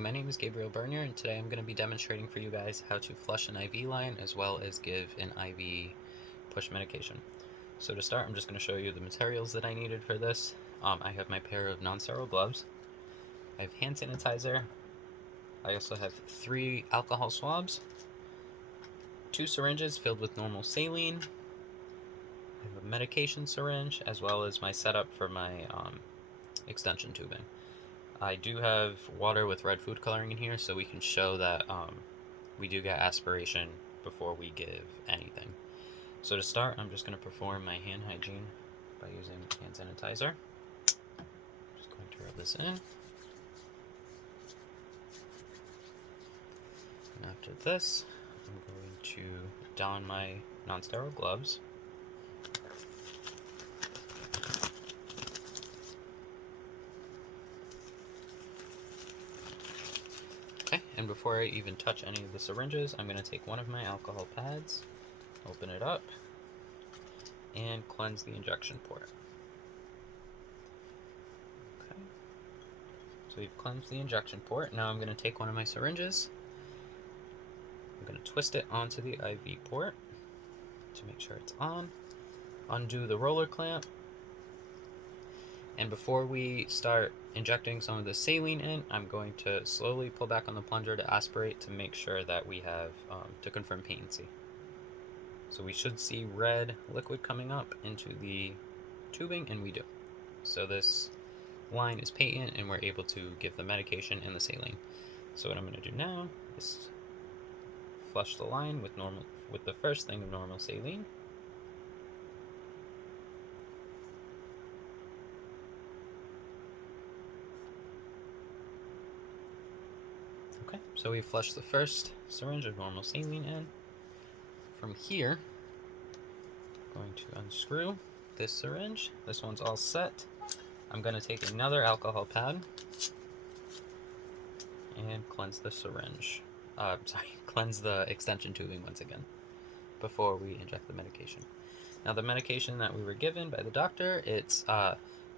My name is Gabriel Bernier, and today I'm going to be demonstrating for you guys how to flush an IV line as well as give an IV push medication. So to start, I'm just going to show you the materials that I needed for this. I have my pair of non-sterile gloves. I have hand sanitizer. I also have 3 alcohol swabs, 2 syringes filled with normal saline. I have a medication syringe as well as my setup for my extension tubing. I do have water with red food coloring in here so we can show that we do get aspiration before we give anything. So to start, I'm just going to perform my hand hygiene by using hand sanitizer. Just going to rub this in. And after this, I'm going to don my non-sterile gloves. Okay, and before I even touch any of the syringes, I'm going to take one of my alcohol pads, open it up, and cleanse the injection port. Okay, so we've cleansed the injection port. Now I'm going to take one of my syringes. I'm going to twist it onto the IV port to make sure it's on. Undo the roller clamp. And before we start injecting some of the saline in, I'm going to slowly pull back on the plunger to aspirate to make sure that we have, to confirm patency. So we should see red liquid coming up into the tubing, and we do. So this line is patent, and we're able to give the medication and the saline. So what I'm going to do now is flush the line with the first thing of normal saline. Okay, so we flushed the first syringe of normal saline in. From here, I'm going to unscrew this syringe. This one's all set. I'm going to take another alcohol pad and cleanse the syringe. Cleanse the extension tubing once again before we inject the medication. Now the medication that we were given by the doctor, it's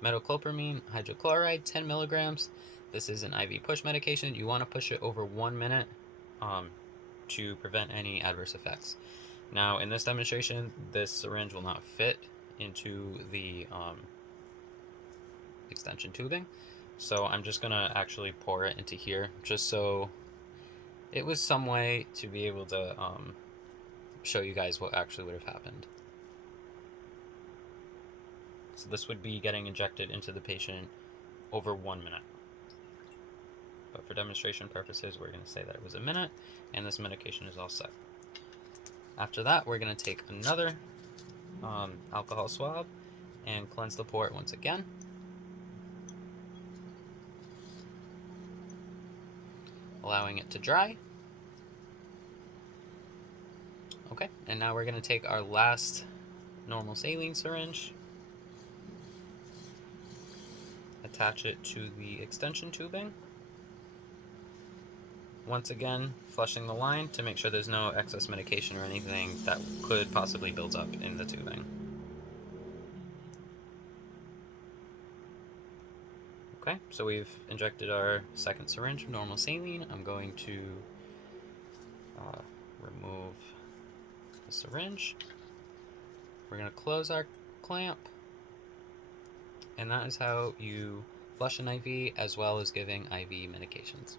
metoclopramine hydrochloride, 10 milligrams. This is an IV push medication. You want to push it over 1 minute to prevent any adverse effects. Now in this demonstration, this syringe will not fit into the extension tubing, so I'm just gonna actually pour it into here just so it was some way to be able to show you guys what actually would have happened. So this would be getting injected into the patient over 1 minute. But for demonstration purposes, we're going to say that it was a minute, and this medication is all set. After that, we're going to take another alcohol swab and cleanse the port once again. Allowing it to dry. Okay, and now we're going to take our last normal saline syringe, attach it to the extension tubing. Once again, flushing the line to make sure there's no excess medication or anything that could possibly build up in the tubing. Okay, so we've injected our second syringe of normal saline. I'm going to remove the syringe. We're going to close our clamp, and that is how you flush an IV as well as giving IV medications.